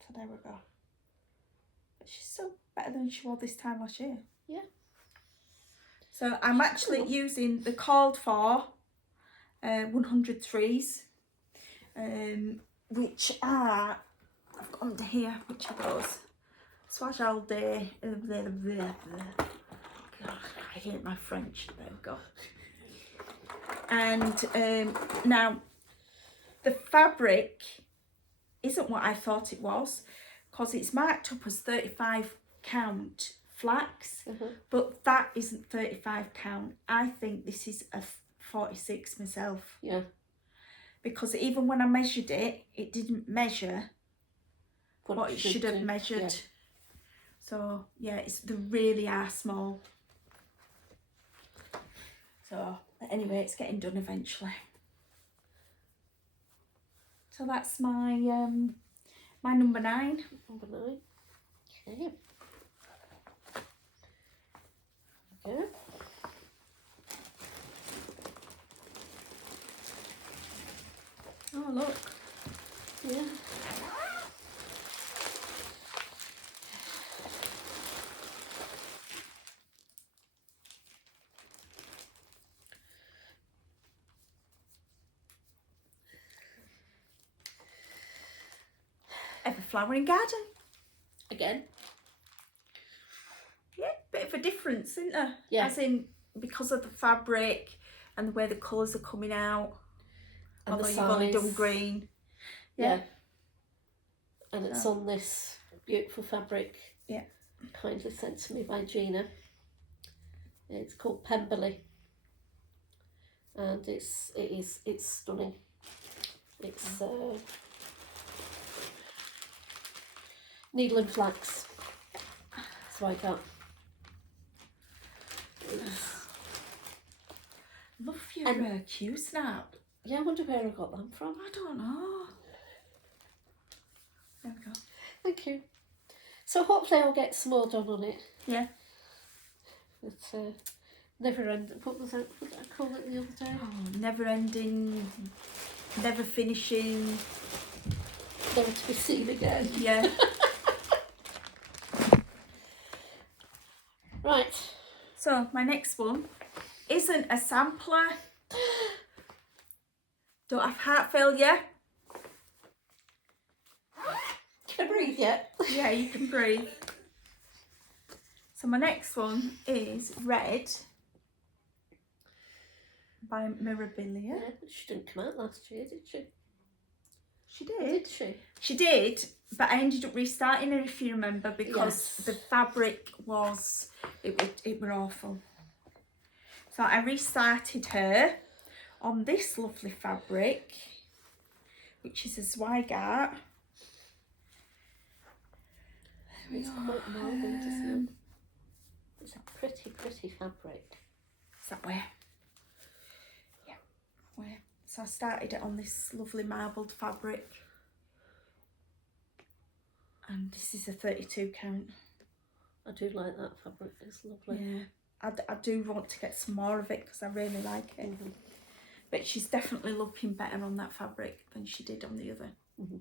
so there we go. But she's still better than she was this time last year. Yeah. So I'm actually using the called for 103s, which are, I've got under here, which are those? Swage all day. God, I hate my French. There we go. And now the fabric isn't what I thought it was, because it's marked up as 35 count flax, but that isn't 35 count. I think this is a 46 myself. Yeah. Because even when I measured it, it didn't measure what it should have measured. Yeah. So yeah, they really are small. So anyway, it's getting done eventually. So that's my my number 9. Number 9. Okay. Okay. Oh look. Yeah. Ever flowering garden. Again. Yeah, bit of a difference, isn't there? Yeah. As in, because of the fabric and the way the colours are coming out. And although you've only done green. Yeah. And it's on this beautiful fabric. Yeah. Kindly sent to me by Gina. It's called Pemberley. And it's stunning. It's Needle and flax. It's like that. Love your Q-snap. Yeah, I wonder where I got them from. I don't know. There we go. Thank you. So hopefully I'll get some more done on it. Yeah. It's never end. What did I call it the other day? Oh, never ending, never finishing. Never to be seen again. Yeah. Right. So my next one isn't a sampler. Don't have heart failure. Can I breathe yet? Yeah, you can breathe. So my next one is Red by Mirabilia. Yeah, she didn't come out last year, did she? She did. Did she? She did, but I ended up restarting her, if you remember, because the fabric was, it were awful. So I restarted her on this lovely fabric, which is a Zweigart. It's quite marbled, isn't it? It's a pretty, pretty fabric. Is that where? Yeah, where? So I started it on this lovely marbled fabric. And this is a 32 count. I do like that fabric, it's lovely. Yeah, I do want to get some more of it because I really like it. Mm-hmm. But she's definitely looking better on that fabric than she did on the other. Mm-hmm.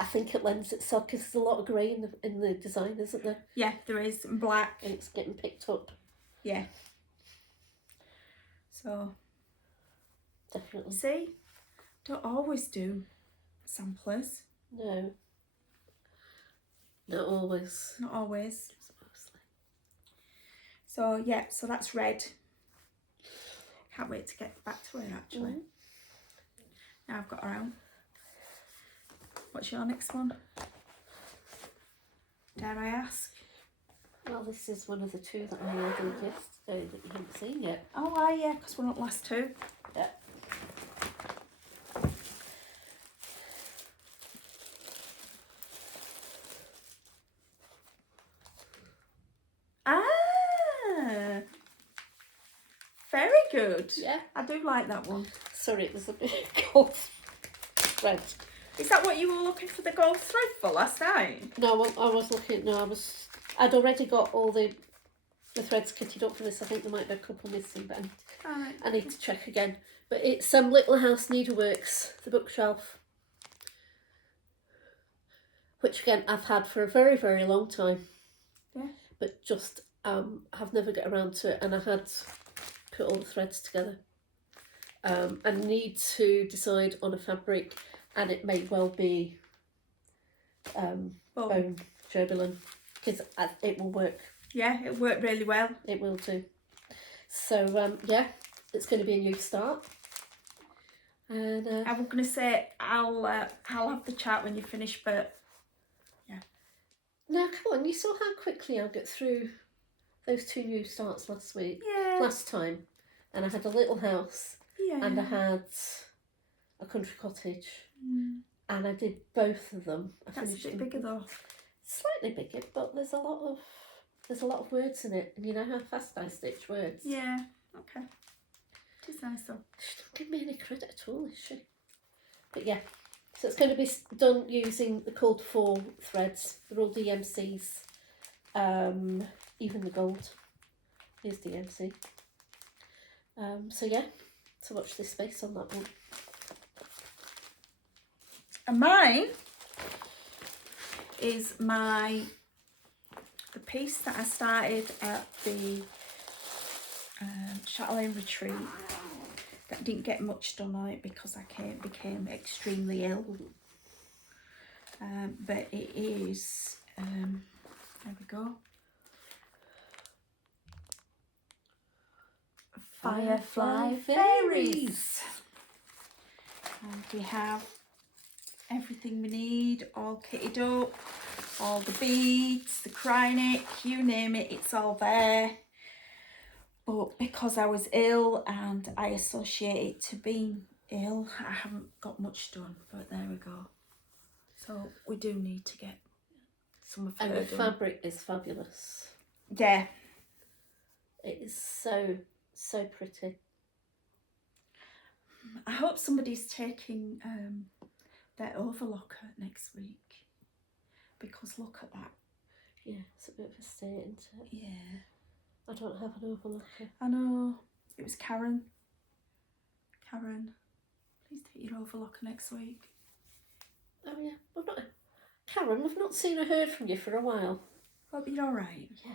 I think it lends itself because there's a lot of grey in the design, isn't there? Yeah, there is, and black. And it's getting picked up. Yeah. So, definitely. See, don't always do samplers. No. Not always. Not always. Mostly. So yeah, so that's Red. Can't wait to get back to her actually. Now I've got her out. What's your next one? Dare I ask? Well, this is one of the two that I ordered yesterday that you haven't seen yet. Oh, yeah, because we're not last two. Yeah. Ah, very good. Yeah. I do like that one. Sorry, it was a bit gold thread. Is that what you were looking for the gold thread for last night? No, I was looking. No, I'd already got all the threads kitted up for this. I think there might be a couple missing, but I need to check again. But it's Little House Needleworks, the bookshelf, which again I've had for a very, very long time. Yeah. But just have never got around to it, and I had put all the threads together. I need to decide on a fabric, and it may well be bone gerbilin, because it will work. Yeah, it worked really well. It will do. So yeah, it's going to be a new start. And I was going to say I'll have the chart when you finish, but yeah. Now come on, you saw how quickly I got through those two new starts last week. Yeah. Last time, and I had a Little House. Yeah. And I had a Country Cottage, and I did both of them. That's a bit bigger though. Slightly bigger, but there's a lot of words in it, and you know how fast I stitch words. Yeah. Okay. It is nice though. She don't give me any credit at all, is she? But yeah, so it's going to be done using the Cold 4 threads. They're all DMCs, even the gold is DMC. So yeah. So watch this space on that one. And mine is the piece that I started at the Chatelaine retreat that didn't get much done on it because I became extremely ill. But it is, there we go. Firefly Fairies. And we have everything we need, all kitted up, all the beads, the Krynic, you name it, it's all there. But because I was ill and I associate it to being ill, I haven't got much done, but there we go. So we do need to get some of And her the done. fabric is fabulous. Yeah. It is so pretty. I hope somebody's taking their overlocker next week, because look at that. Yeah, it's a bit of a state, isn't it? Yeah. I don't have an overlocker. I know. It was Karen. Karen, please take your overlocker next week. Oh yeah, we've not. Karen, we've not seen or heard from you for a while. Hope you're all right. Yeah.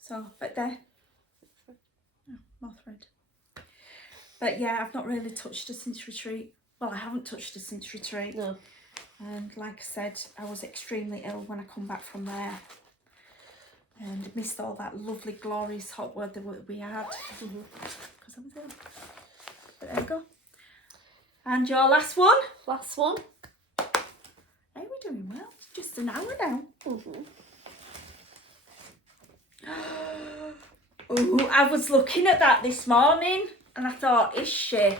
So, but there. Oh, more thread. But yeah, I've not really touched her since retreat. Well, I haven't touched her since retreat. No. And like I said, I was extremely ill when I come back from there. And missed all that lovely, glorious hot weather we had. Because I was ill. But there we go. And your last one? Last one. Hey, we're doing well. Just an hour now. Oh, I was looking at that this morning and I thought, is she?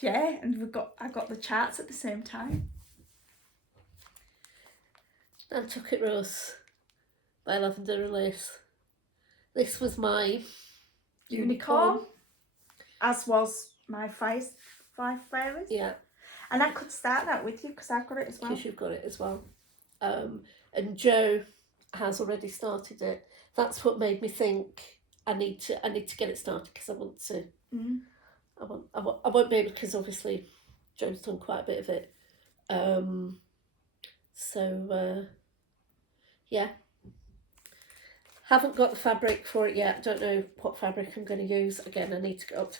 Yeah, and I got the charts at the same time. Nantucket Rose by Lavender and Lace. This was my Unicorn. As was my five fairies. Yeah. And I could start that with you because I've got it as well. Because you've got it as well. And Jo has already started it. That's what made me think I need to get it started, because I want to. I won't be able, because obviously Jo's done quite a bit of it. Yeah. Haven't got the fabric for it yet. Don't know what fabric I'm going to use. Again, I need to go up to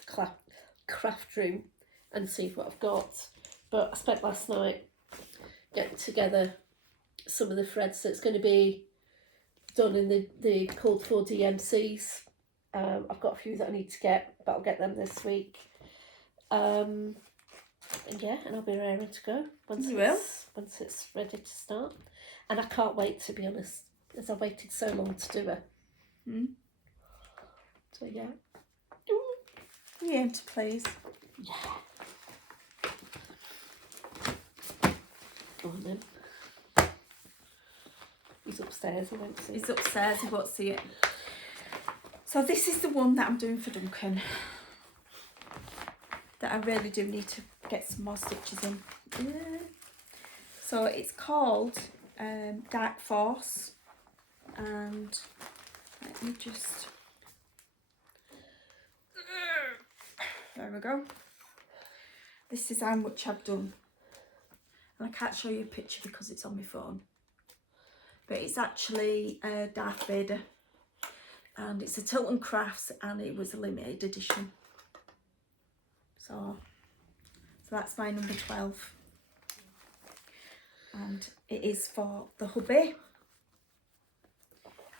craft room and see what I've got. But I spent last night getting together some of the threads that's going to be done in the called for DMCs. I've got a few that I need to get, but I'll get them this week. And I'll be raring to go once it's ready to start. And I can't wait, to be honest, because I waited so long to do it. So yeah. You aim to please. Yeah. Go on then. He's upstairs, he won't see it. He's upstairs, he won't see it. So this is the one that I'm doing for Duncan. That I really do need to get some more stitches in. Yeah. So it's called Dark Force. And let me just... There we go. This is how much I've done. And I can't show you a picture because it's on my phone. But it's actually Darth Vader. And it's a Tilton Crafts and it was a limited edition. So that's my number 12. And it is for the hubby.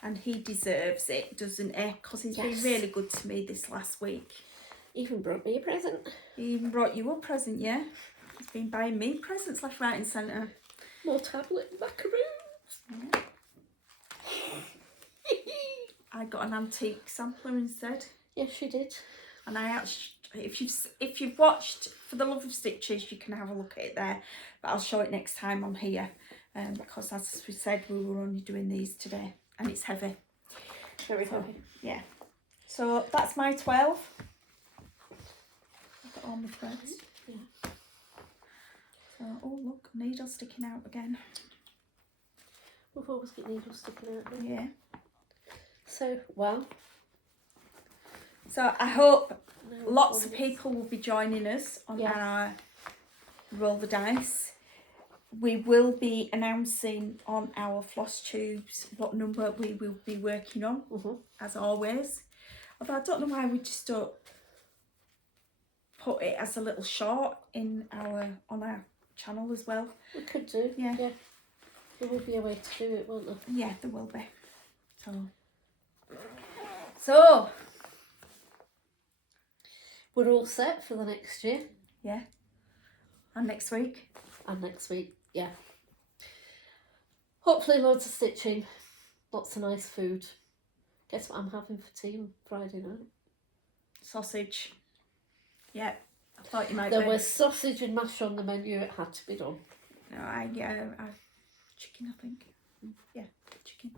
And he deserves it, doesn't he? Because he's been really good to me this last week. Even brought me a present. He even brought you a present, yeah? He's been buying me presents left, right and centre. More tablet macaroons. Yeah. I got an antique sampler instead. Yes, you did. And I actually, if you've watched For the Love of Stitches, you can have a look at it there. But I'll show it next time on here. Because as we said, we were only doing these today. And it's heavy. Very heavy. Yeah. So that's my 12. I've got all my threads. Yeah. So, oh look, needle sticking out again. We've always got needles sticking out there. Yeah. So, well. So I hope lots of people will be joining us on our Roll the Dice. We will be announcing on our floss tubes what number we will be working on, as always. Although I don't know why we just don't put it as a little short on our channel as well. We could do. Yeah. There will be a way to do it, won't there? Yeah, there will be. So we're all set for the next year. Yeah. And next week. And next week, yeah. Hopefully loads of stitching, lots of nice food. Guess what I'm having for tea on Friday night? Sausage. Yep. I thought you might There be. was sausage and mash on the menu. It had to be done. No, I chicken, I think. Yeah, chicken.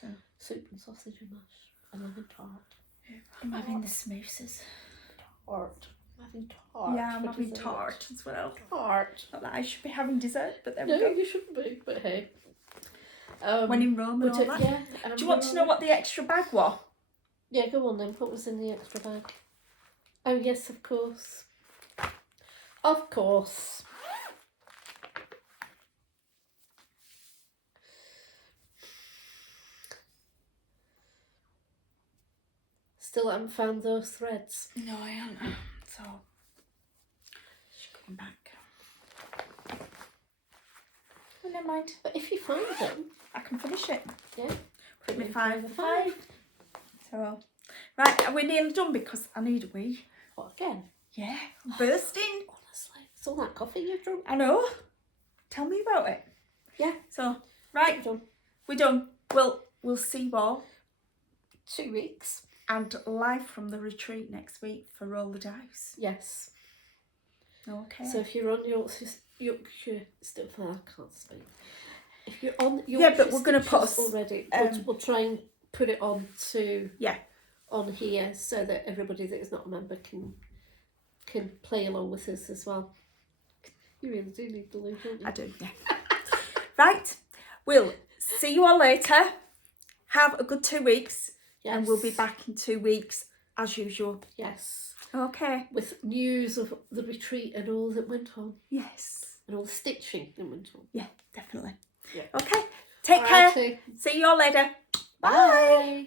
So Soup and sausage and mash. And lemon tart. I'm having the samosas. Tart. I'm having tart. Yeah, I'm for having dessert. tart as well. Tart. Not that I should be having dessert, but there No, we go. you shouldn't be, but hey. When in Rome and but all that. yeah. Do you want to know what the extra bag was? Yeah, go on then. What was in the extra bag? Oh, yes, of course. Of course. Still haven't found those threads. No, I haven't. So, she's going back. Oh, never mind. But if you find them, I can finish it. yeah. Put me 5 for 5. So, right, we're nearly done because I need a wee. What again? Yeah, bursting. Honestly, it's all that coffee you've drunk. I know. Tell me about it. Yeah. So, right, Done. we're done. We'll see you all. 2 weeks. And live from the retreat next week for Roll the Dice. Yes. Okay. So if you're on Yorkshire stuff, I can't speak. If you're on Yorkshire, yeah, but we're going to put Stitches us already. We'll try and put it on to on here so that everybody that is not a member can play along with us as well. You really do need the loo, don't you? I do. Yeah. Right. We'll see you all later. Have a good 2 weeks. Yes. And we'll be back in 2 weeks as usual. Yes. Okay. With news of the retreat and all that went on. Yes. And all the stitching that went on. Yeah, definitely. Yeah. Okay. Take care. See you all later. Bye. Bye.